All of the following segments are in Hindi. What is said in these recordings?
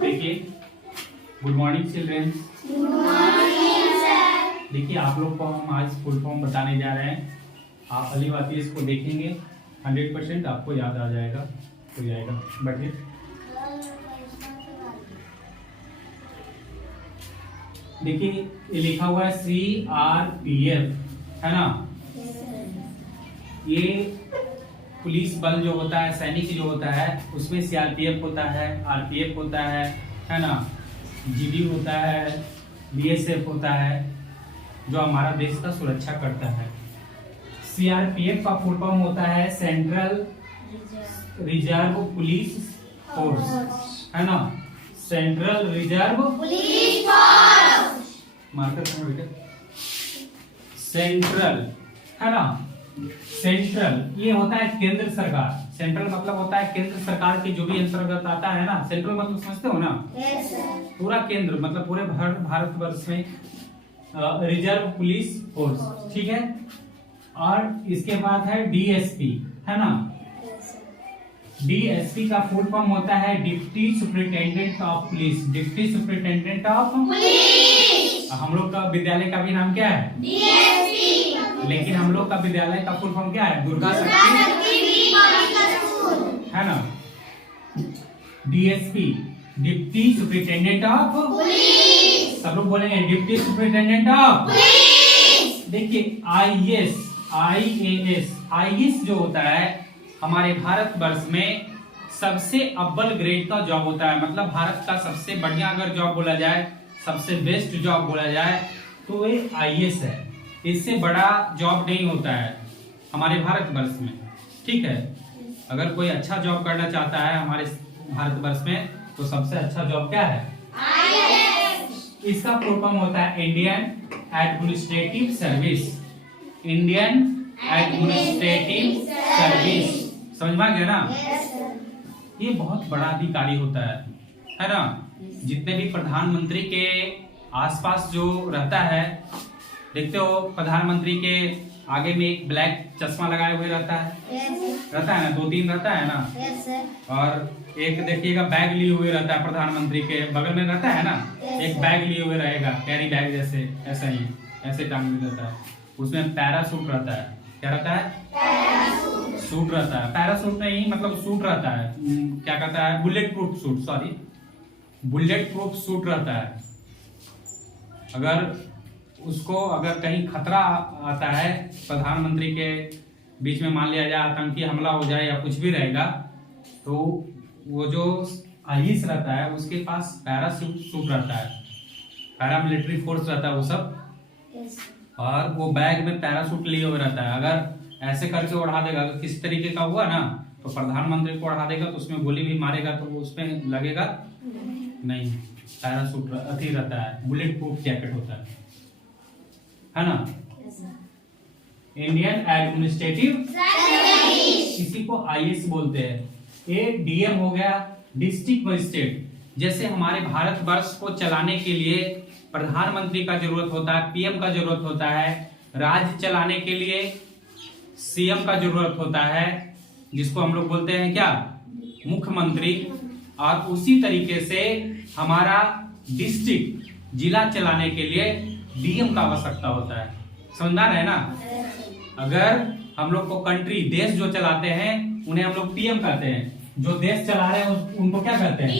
देखिए, गुड मॉर्निंग चिल्ड्रेंस। देखिए, आप लोग को हम आज फुल फॉर्म बताने जा रहे हैं। आप पहली बात इसको देखेंगे, 100% आपको याद आ जाएगा, हो जाएगा। बैठिए। देखिए, ये लिखा हुआ है CRPF, है ना। ये पुलिस बल जो होता है, सैनिक जो होता है, उसमें CRPF होता है, RPF होता है ना, GD होता है, BSF होता है, जो हमारा देश का सुरक्षा करता है। CRPF का फुल फॉर्म होता है सेंट्रल रिजर्व पुलिस फोर्स, है ना। Central reserve police force, marker करो बेटा। सेंट्रल, है ना। सेंट्रल ये होता है केंद्र सरकार। सेंट्रल मतलब होता है केंद्र सरकार के जो भी अंतर्गत आता है ना। सेंट्रल मतलब समझते हो ना? Yes sir. पूरा केंद्र मतलब पूरे भारतवर्ष में रिजर्व पुलिस फोर्स, ठीक है। और इसके बाद है DSP, है ना। DSP का फुल फॉर्म होता है deputy superintendent of police. Deputy superintendent of police. हम लोग का विद्यालय का भी नाम क्या है? DSP। लेकिन हम लोग का विद्यालय का फुल फॉर्म क्या है? दुर्गा शक्ति, है ना। DSP deputy superintendent of police. सब लोग बोलेंगे डिप्टी सुपरिटेंडेंट ऑफ पुलिस। देखिए, IAS जो होता है हमारे भारतवर्ष में सबसे अव्वल ग्रेड का जॉब होता है। मतलब भारत का सबसे बढ़िया अगर जॉब बोला जाए, सबसे बेस्ट जॉब बोला जाए तो ये IAS है। इससे बड़ा जॉब नहीं होता है हमारे भारतवर्ष में, ठीक है। अगर कोई अच्छा जॉब करना चाहता है हमारे भारतवर्ष में तो सबसे अच्छा जॉब क्या है? IAS। इसका फुल फॉर्म होता है Indian administrative service. Indian administrative service, समझ में आ गया ना? ये बहुत बड़ा अधिकारी होता है ना। जितने भी प्रधानमंत्री के आसपास जो रहता है, देखते हो प्रधानमंत्री के आगे में एक ब्लैक चश्मा लगाए हुए रहता है, रहता है ना, 2-3 रहता है ना। और एक देखिएगा बैग लिए हुए रहता है, प्रधानमंत्री के बगल में रहता है ना, एक बैग लिए हुए रहेगा, कैरी बैग जैसे, ऐसा ही ऐसे टांग रहता है। उसमें पैरासूट रहता है। क्या रहता है? सूट रहता है। पैरासूट नहीं, मतलब सूट रहता है। क्या कहता है? Bullet proof suit, sorry, bullet proof suit रहता है। अगर कहीं खतरा आता है प्रधानमंत्री के बीच में, मान लिया जाए आतंकी हमला हो जाए या कुछ भी रहेगा, तो वो जो IAS रहता है उसके पास पैरासूट रहता है, पैरामिलिट्री फोर्स रहता है वो सब। और वो बैग में पैरासूट लिए हुए रहता है। अगर ऐसे करके उड़ा देगा, अगर किसी तरीके का हुआ ना तो प्रधानमंत्री को उड़ा देगा तो उसमें गोली भी मारेगा तो वो उसमें लगेगा नहीं। पैरासूट अति रहता है, बुलेट प्रूफ जैकेट होता है ना। इंडियन एडमिनिस्ट्रेटिव सर्विस, इसी को IAS बोलते हैं। ये DM हो गया, डिस्ट्रिक्ट मजिस्ट्रेट। जैसे हमारे भारतवर्ष को चलाने के लिए प्रधानमंत्री का जरूरत होता है, PM का जरूरत होता है, राज्य चलाने के लिए CM का जरूरत होता है, जिसको हम लोग बोलते हैं क्या? मुख्यमंत्री। और उसी तरीके से हमारा डिस्ट्रिक्ट, जिला चलाने के लिए DM का आवश्यकता होता है। समझदार है ना। अगर हम लोग को कंट्री, देश जो चलाते हैं उन्हें हम लोग PM कहते हैं। जो देश चला रहे हैं उनको क्या कहते हैं?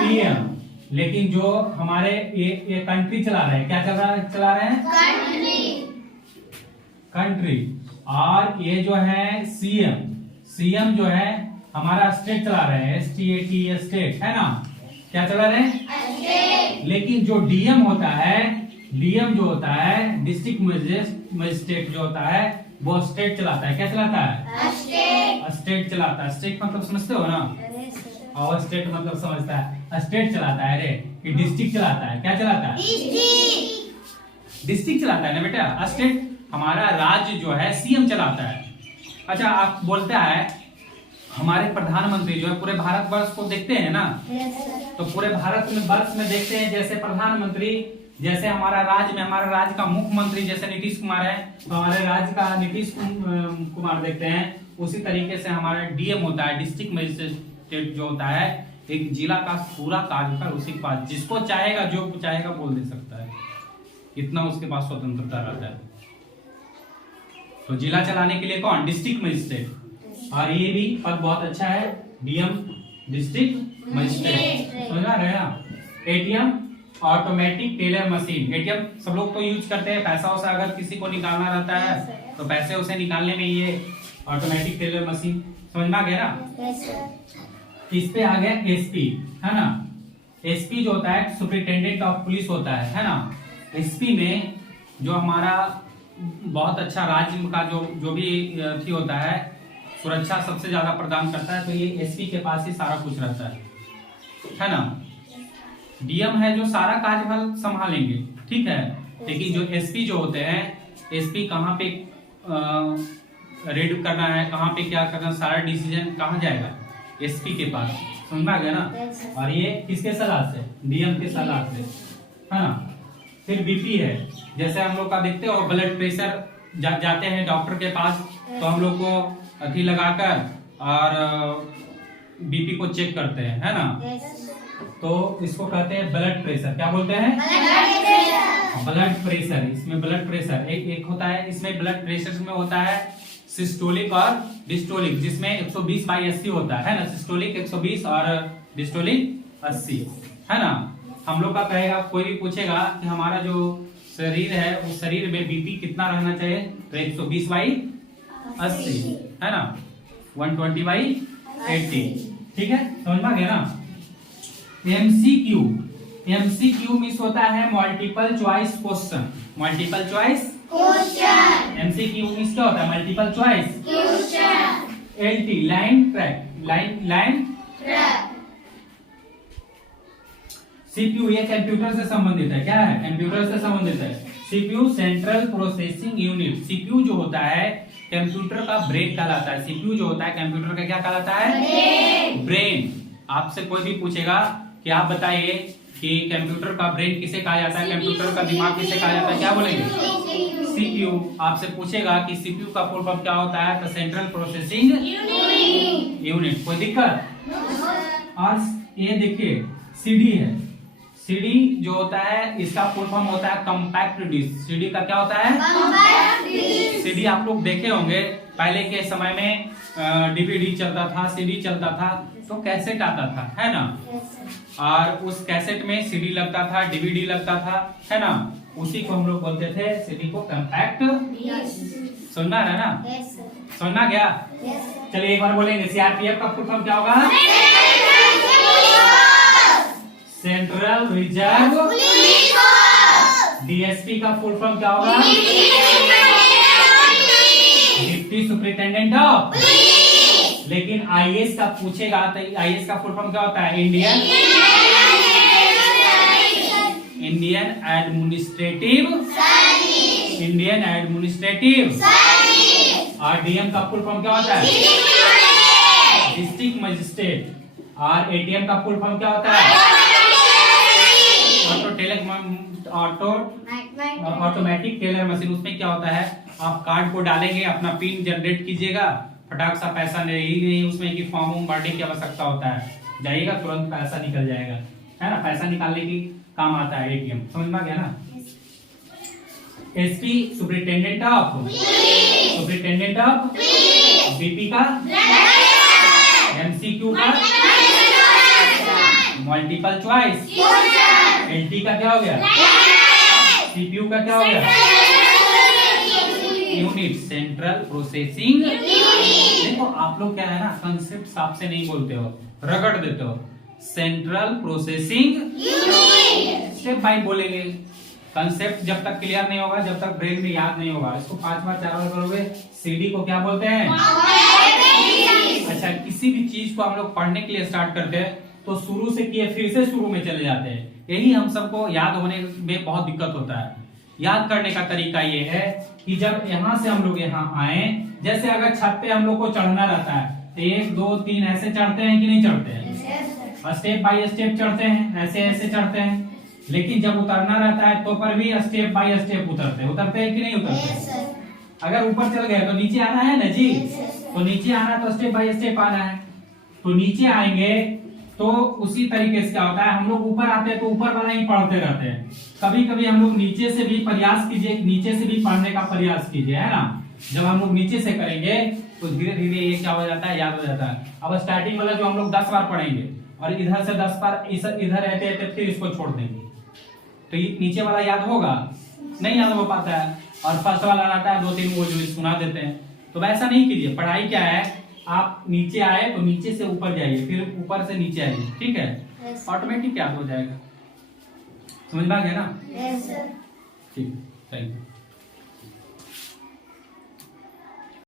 PM। लेकिन जो हमारे ये कंट्री चला रहे हैं, क्या चला रहे हैं? कंट्री। और ये जो है CM जो है हमारा स्टेट चला रहे हैं, STAT, स्टेट, है ना। क्या चला रहे हैं? स्टेट। लेकिन जो DM होता है, DM जो होता है डिस्ट्रिक्ट मजिस्ट्रेट जो होता है, वो स्टेट चलाता है। क्या चलाता है? स्टेट चलाता है। स्टेट मतलब समझते हो ना? और स्टेट मतलब समझता है, स्टेट चलाता है रे, कि डिस्ट्रिक्ट चलाता है। क्या चलाता है? डिस्ट्रिक्ट चलाता है ना बेटा। स्टेट हमारा राज्य जो है CM चलाता है। अच्छा, आप बोलता है हमारे प्रधानमंत्री जो है पूरे भारतवर्ष को देखते हैं ना, तो पूरे भारत में वर्ष में देखते हैं। जैसे प्रधानमंत्री, जैसे हमारा राज्य का मुख्यमंत्री जैसे नीतीश कुमार है, तो हमारे राज्य का नीतीश कुमार देखते हैं। उसी तरीके से हमारा DM होता है, डिस्ट्रिक्ट मजिस्ट्रेट जो होता है, एक जिला का पूरा कार्यकाल उसी के पास, जिसको चाहेगा जो चाहेगा बोल दे सकता है, इतना उसके पास स्वतंत्रता रहता है। तो जिला चलाने के लिए कौन? District magistrate. और ये भी पद बहुत अच्छा है, डीएम डिस्ट्रिक्ट मजिस्ट्रेट। समझ रहे हैं ना? ATM automatic teller machine. ATM सब लोग तो यूज करते हैं, पैसा वैसा अगर किसी को निकालना रहता है तो पैसे उसे निकालने में ये ऑटोमेटिक टेलर मशीन। समझ में आ गया ना? इस पे आ गया एसपी, है ना? एसपी जो होता है सुपरिटेंडेंट ऑफ पुलिस होता है ना? एसपी में जो हमारा बहुत अच्छा राज्य का जो भी थी होता है, सुरक्षा सबसे ज्यादा प्रदान करता है, तो ये एसपी के पास ही सारा कुछ रहता है ना? डीएम है जो सारा कार्यभार संभालेंगे, ठीक है। लेकिन जो एसपी जो होते हैं, एसपी कहाँ पे रेड करना है, कहाँ पे क्या करना, सारा डिसीजन कहाँ जाएगा? एसपी के पास। समझ में आ गया ना? और ये किसके सलाह से? डीएम के सलाह से, है ना? फिर बीपी है, जैसे हम लोग का देखते हो ब्लड प्रेशर जाते हैं डॉक्टर के पास, तो हम लोग को अथी लगाकर और बीपी को चेक करते हैं, है ना? तो इसको कहते हैं ब्लड प्रेशर। क्या बोलते हैं? Blood pressure. इसमें ब्लड प्रेशर एक होता है, इसमें ब्लड प्रेशर में होता है सिस्टोलिक और डिस्टोलिक, जिसमें 120/80 होता है ना? सिस्टोलिक 120 और डिस्टोलिक 80, है ना? हम लोग का कहेगा, कोई भी पूछेगा कि हमारा जो शरीर है उस शरीर में बीपी कितना रहना चाहिए, तो 120/80, है ना? 120/80, ठीक है? समझ में आ गया ना? एमसीक्यू। एमसीक्यू मींस होता है multiple choice question. Multiple choice question. MCQ means क्या होता है? Multiple choice question. LT line track, line track. CPU ये कंप्यूटर से संबंधित है। क्या है? कंप्यूटर से संबंधित है। CPU central processing unit. CPU जो होता है कंप्यूटर का ब्रेन कहलाता है। सीपीयू जो होता है कंप्यूटर का क्या कहलाता है? ब्रेन। आपसे कोई भी पूछेगा कि आप बताइए कि कंप्यूटर का ब्रेन किसे कहा जाता है, कंप्यूटर का दिमाग किसे कहा जाता है, क्या बोलेंगे? सीपीयू। आपसे पूछेगा कि सीपीयू का फुल फॉर्म क्या होता है, तो सेंट्रल प्रोसेसिंग यूनिट। कोई दिक्कत? और ये देखिए सीडी है। सीडी जो होता है इसका फुल फॉर्म होता है कॉम्पैक्ट डिस्क। सीडी का क्या होता है? Compact disc. सीडी आप लोग देखे होंगे, पहले के समय में डीवीडी चलता था, सीडी चलता था, तो कैसेट आता था, है ना? और उस कैसेट में सीडी लगता था, डीवीडी लगता था, है ना? उसी को हम लोग बोलते थे, सीडी को कॉम्पैक्ट। सुनना है ना? सुनना क्या? चलिए एक बार बोलेंगे, सीआरपीएफ का फुल फॉर्म क्या होगा? Central reserve police force. DSP का फुल फॉर्म क्या होगा? Deputy superintendent of police. लेकिन आईएएस का पूछेगा तो आईएएस का फुल फॉर्म क्या होता है? Indian administrative service. Indian administrative service. और डीएम का फुल फॉर्म क्या होता है? District magistrate. और एटीएम का फुल फॉर्म क्या होता है? Automatic teller machine. उसमें क्या होता है, आप कार्ड को डालेंगे, अपना पिन जनरेट कीजिएगा, फटाक सा पैसा नहीं उसमें कि फॉर्म भरने की आवश्यकता होता है, जाइएगा तुरंत पैसा निकल जाएगा, है ना? पैसा निकालने की काम आता है एटीएम। समझ में आ गया ना? एसपी सुपरिटेंडेंट ऑफ बीपी का, एमसीक्यू का मल्टीपल चॉइस, एलटी का क्या हो गया? सीपीयू का क्या हो गया? Unit, central processing unit. देखो आप लोग क्या है ना, कंसेप्ट आपसे नहीं बोलते हो, रगड़ देते हो। Central processing unit step by बोलेंगे। कंसेप्ट जब तक क्लियर नहीं होगा, जब तक ब्रेन में याद नहीं होगा, इसको 5 बार 4 बार करोगे। सीडी को क्या बोलते हैं? अच्छा, किसी भी चीज को हम लोग पढ़ने के लिए स्टार्ट करते हैं तो शुरू से किए फिर से शुरू में चले जाते हैं। यही हम सबको याद होने में बहुत दिक्कत होता है। याद करने का तरीका ये है कि जब यहाँ से हम लोग यहाँ आए, जैसे अगर छत पे हम लोग को चढ़ना रहता है तो 1 2 3 ऐसे चढ़ते हैं कि नहीं चढ़ते हैं? स्टेप बाय स्टेप चढ़ते हैं, ऐसे ऐसे चढ़ते हैं। लेकिन जब उतरना रहता है तो पर भी स्टेप बाय स्टेप उतरते हैं कि नहीं उतरते? अगर ऊपर चल गए तो नीचे आना है ना जी, तो नीचे आना तो स्टेप बाय स्टेप आना है। तो नीचे आएंगे तो उसी तरीके से क्या होता है, हम लोग ऊपर आते हैं तो ऊपर वाला ही पढ़ते रहते हैं। कभी कभी हम लोग नीचे से भी प्रयास कीजिए, नीचे से भी पढ़ने का प्रयास कीजिए, है ना। जब हम लोग नीचे से करेंगे तो धीरे धीरे ये क्या हो जाता है, याद हो जाता है। अब स्टार्टिंग वाला जो हम लोग 10 बार पढ़ेंगे और इधर से 10 बार इधर रहते रहते फिर इसको छोड़ देंगे, तो ये नीचे वाला याद होगा, नहीं याद हो पाता है। और फर्स्ट वाला आता है 2-3 वो जो सुना देते हैं। तो वैसा नहीं कीजिए। पढ़ाई क्या है, आप नीचे आए तो नीचे से ऊपर जाइए, फिर ऊपर से नीचे आइए, ठीक है, ऑटोमेटिक याद हो जाएगा। समझ में आ गया ना? Yes sir. ठीक, थैंक यू।